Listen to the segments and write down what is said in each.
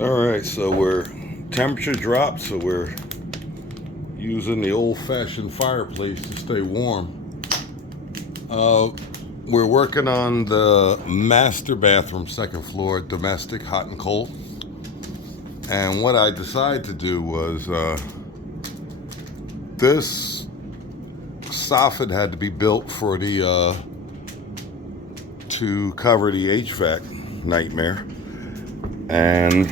All right, so temperature dropped, so we're using the old-fashioned fireplace to stay warm. We're working on the master bathroom, second floor, domestic, hot and cold. And what I decided to do was this soffit had to be built for the to cover the HVAC nightmare. And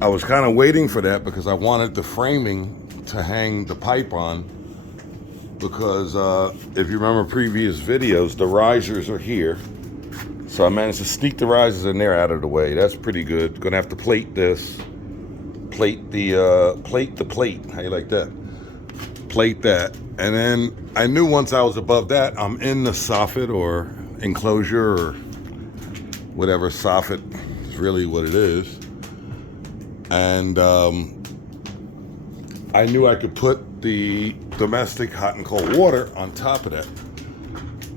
I was kind of waiting for that because I wanted the framing to hang the pipe on, because if you remember previous videos, the risers are here. So I managed to sneak the risers in there out of the way. That's pretty good. Gonna have to plate this. Plate the plate. How you like that? Plate that. And then I knew once I was above that, I'm in the soffit or enclosure or whatever. Soffit is really what it is. And I knew I could put the domestic hot and cold water on top of that.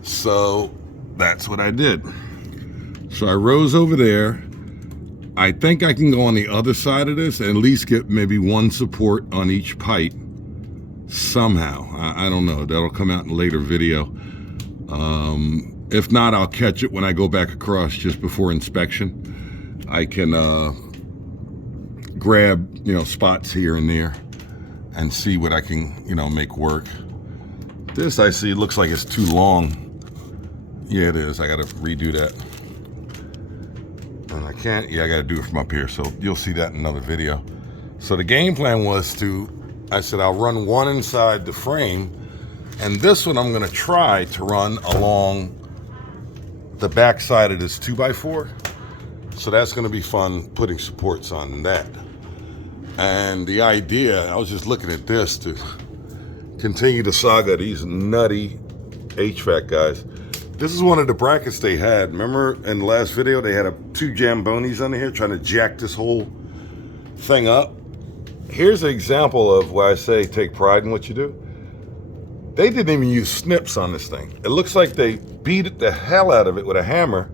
So that's what I did. So I rose over there. I think I can go on the other side of this and at least get maybe one support on each pipe somehow. I don't know. That'll come out in a later video. If not, I'll catch it when I go back across just before inspection. I can grab, spots here and there and see what I can, make work. This I see looks like it's too long. Yeah, it is. I got to redo that. And I can't, I got to do it from up here. So you'll see that in another video. So the game plan was I said I'll run one inside the frame, and this one I'm going to try to run along the back side of this 2x4. So that's going to be fun, putting supports on that. And the idea, I was just looking at this to continue the saga of these nutty HVAC guys. This is one of the brackets they had. Remember in the last video, they had two Jambonis under here trying to jack this whole thing up. Here's an example of why I say take pride in what you do. They didn't even use snips on this thing. It looks like they beat the hell out of it with a hammer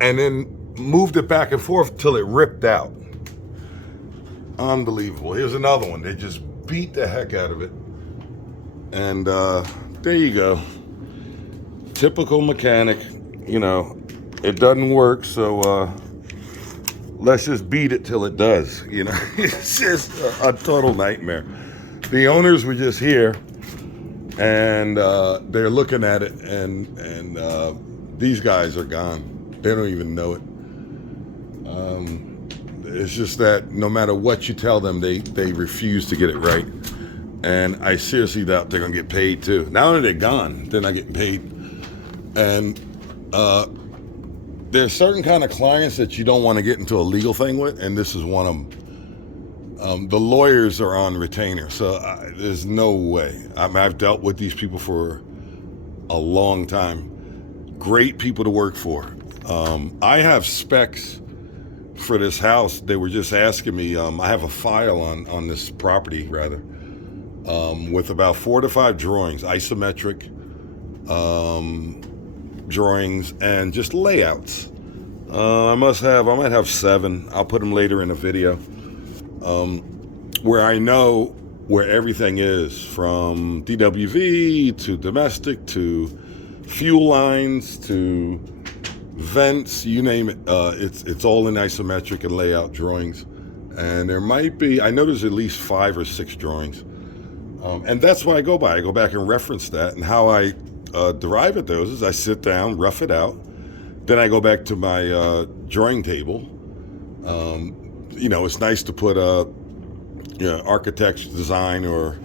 and then moved it back and forth till it ripped out. Unbelievable. Here's another one. They just beat the heck out of it. And there you go. Typical mechanic, it doesn't work, so let's just beat it till it does, It's just a total nightmare. The owners were just here, and they're looking at it, and these guys are gone. They don't even know it. It's just that no matter what you tell them, they refuse to get it right. And I seriously doubt they're gonna get paid too. Now that they're gone, they're not getting paid. And there's certain kind of clients that you don't want to get into a legal thing with, and this is one of them. The lawyers are on retainer, so there's no way. I've dealt with these people for a long time. Great people to work for. I have specs for this house. They were just asking me, I have a file on this property, rather, with about 4 to 5 drawings, isometric, drawings, and just layouts. I might have 7. I'll put them later in a video, where I know where everything is, from DWV to domestic to fuel lines to vents, you name it. It's all in isometric and layout drawings. And there might be, I know there's at least 5 or 6 drawings. And that's what I go by. I go back and reference that, and how I derive at those is I sit down, rough it out, then I go back to my drawing table. It's nice to put a architect's design or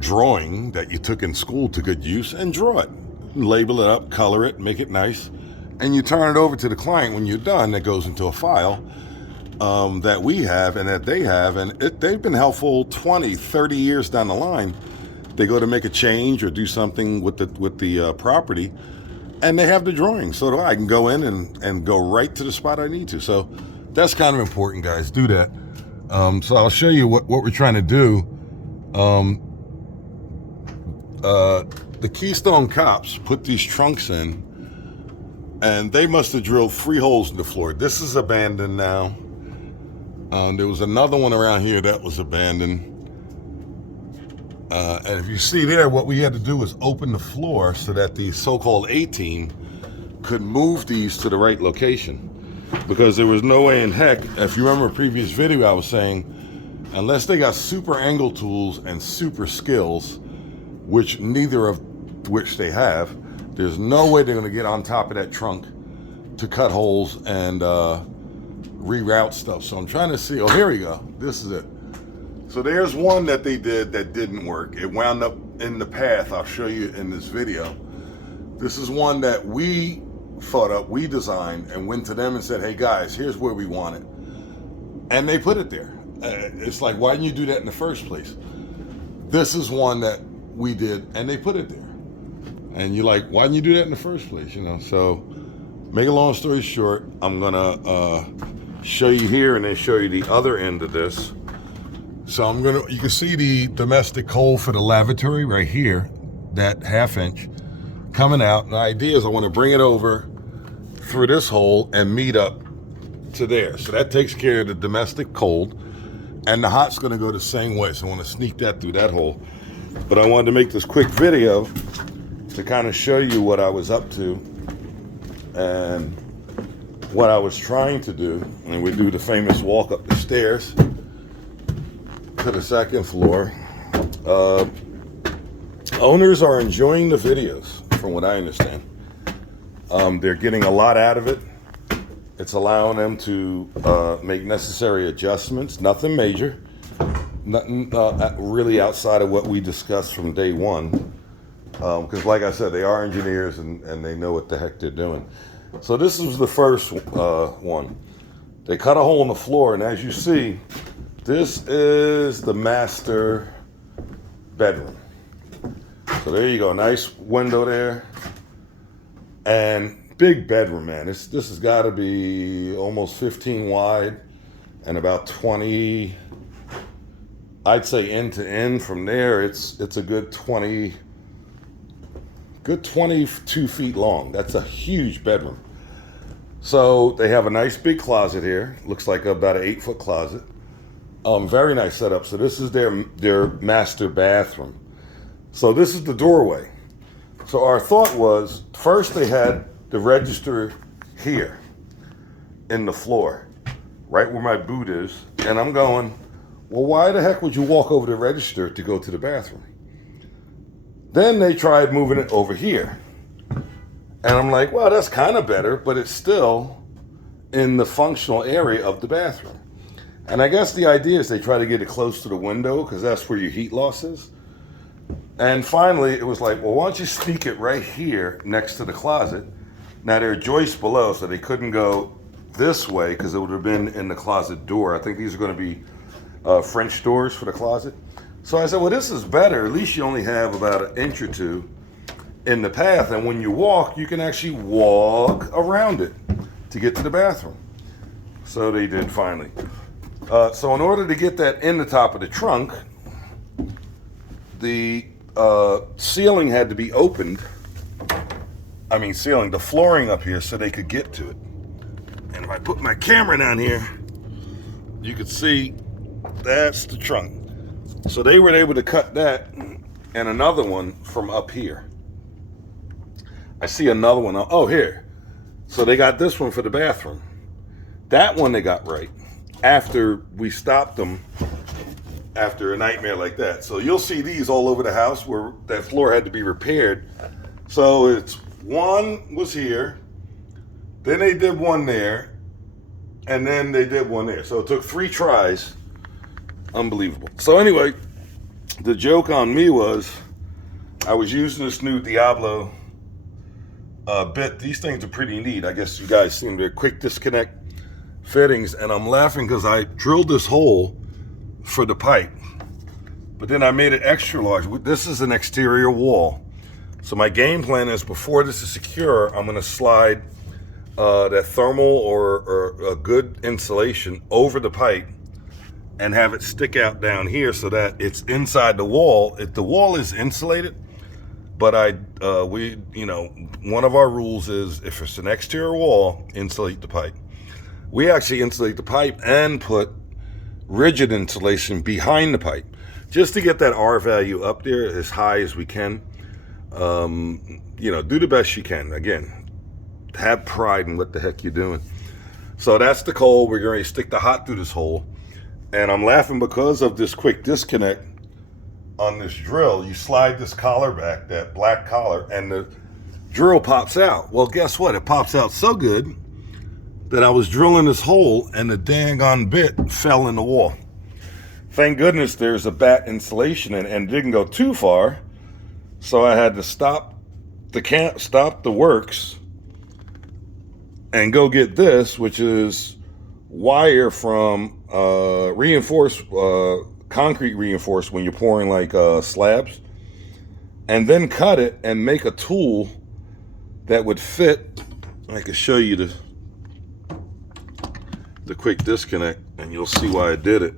drawing that you took in school to good use, and draw it, label it up, color it, make it nice, and you turn it over to the client when you're done. That goes into a file that we have and that they have, and they've been helpful 20, 30 years down the line. They go to make a change or do something with the property, and they have the drawing. So I can go in and go right to the spot I need to. So that's kind of important, guys. Do that. So I'll show you what we're trying to do. The Keystone cops put these trunks in And they must have drilled 3 holes in the floor. This is abandoned now. There was another one around here that was abandoned. And if you see there, what we had to do was open the floor so that the so-called A-team could move these to the right location. Because there was no way in heck, if you remember a previous video I was saying, unless they got super angle tools and super skills, which neither of which they have, there's no way they're gonna get on top of that trunk to cut holes and reroute stuff. So I'm trying to see, oh, here we go. This is it. So there's one that they did that didn't work. It wound up in the path. I'll show you in this video. This is one that we thought up, we designed, and went to them and said, hey guys, here's where we want it. And they put it there. It's like, why didn't you do that in the first place? This is one that we did and they put it there. And you're like, why didn't you do that in the first place? You know, so make a long story short, I'm gonna show you here and then show you the other end of this. So you can see the domestic hole for the lavatory right here, that 1/2 inch coming out. And the idea is I want to bring it over through this hole and meet up to there. So that takes care of the domestic cold, and the hot's going to go the same way. So I want to sneak that through that hole. But I wanted to make this quick video to kind of show you what I was up to and what I was trying to do. And we do the famous walk up the stairs to the 2nd floor. Owners are enjoying the videos, from what I understand. They're getting a lot out of it. It's allowing them to make necessary adjustments. Nothing major. Nothing really outside of what we discussed from day one. Because like I said, they are engineers and they know what the heck they're doing. So this is the first one. They cut a hole in the floor, and as you see, this is the master bedroom. So there you go, nice window there. And big bedroom, man. This has got to be almost 15 wide and about 20, I'd say end to end. From there, it's a good 22 feet long. That's a huge bedroom. So they have a nice big closet here. Looks like about an 8-foot closet. Very nice setup. So this is their master bathroom. So this is the doorway. So our thought was, first they had the register here in the floor, right where my boot is. And I'm going, well, why the heck would you walk over the register to go to the bathroom? Then they tried moving it over here. And I'm like, well, that's kind of better, but it's still in the functional area of the bathroom. And I guess the idea is they try to get it close to the window because that's where your heat loss is. And finally, it was like, well, why don't you sneak it right here next to the closet? Now, there are joists below, so they couldn't go this way because it would have been in the closet door. I think these are going to be French doors for the closet. So I said, well, this is better. At least you only have about 1 inch or 2 in the path. And when you walk, you can actually walk around it to get to the bathroom. So they did finally. So in order to get that in the top of the trunk, the ceiling had to be opened. The flooring up here so they could get to it. And if I put my camera down here, you can see that's the trunk. So they were able to cut that and another one from up here. I see another one. Oh, here. So they got this one for the bathroom. That one they got right after we stopped them after a nightmare like that. So you'll see these all over the house where that floor had to be repaired. So it's one was here, then they did one there, and then they did one there. So it took 3 tries. Unbelievable. So anyway, the joke on me was I was using this new Diablo bit. These things are pretty neat. I guess you guys seen their quick disconnect fittings, and I'm laughing because I drilled this hole for the pipe, but then I made it extra large. This is an exterior wall. So my game plan is before this is secure, I'm going to slide that thermal or a good insulation over the pipe and have it stick out down here so that it's inside the wall. If the wall is insulated, But one of our rules is if it's an exterior wall, insulate the pipe. We actually insulate the pipe and put rigid insulation behind the pipe just to get that R value up there as high as we can. Do the best you can. Again, have pride in what the heck you're doing. So that's the cold. We're going to stick the hot through this hole. And I'm laughing because of this quick disconnect on this drill. You slide this collar back, that black collar, and the drill pops out. Well, guess what? It pops out so good that I was drilling this hole and the dang on bit fell in the wall. Thank goodness there's a batt insulation and it didn't go too far. So I had to stop the works and go get this, which is wire from reinforced concrete reinforced when you're pouring like slabs, and then cut it and make a tool that would fit. I can show you the quick disconnect and you'll see why I did it.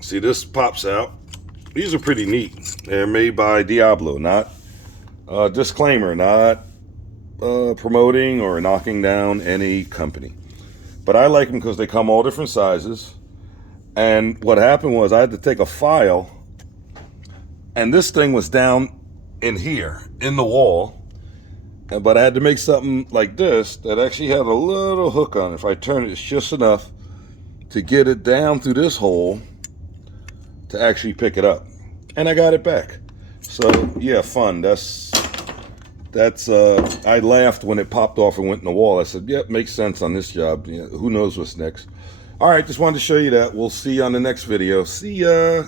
See, this pops out. These are pretty neat. They're made by Diablo, not disclaimer, not promoting or knocking down any company, but I like them because they come all different sizes. And what happened was I had to take a file, and this thing was down in here in the wall, but I had to make something like this that actually had a little hook on it. If I turn it, it's just enough to get it down through this hole to actually pick it up, and I got it back. So yeah, fun. I laughed when it popped off and went in the wall. I said, yep, makes sense on this job. Yeah, who knows what's next. All right, just wanted to show you that. We'll see you on the next video. See ya.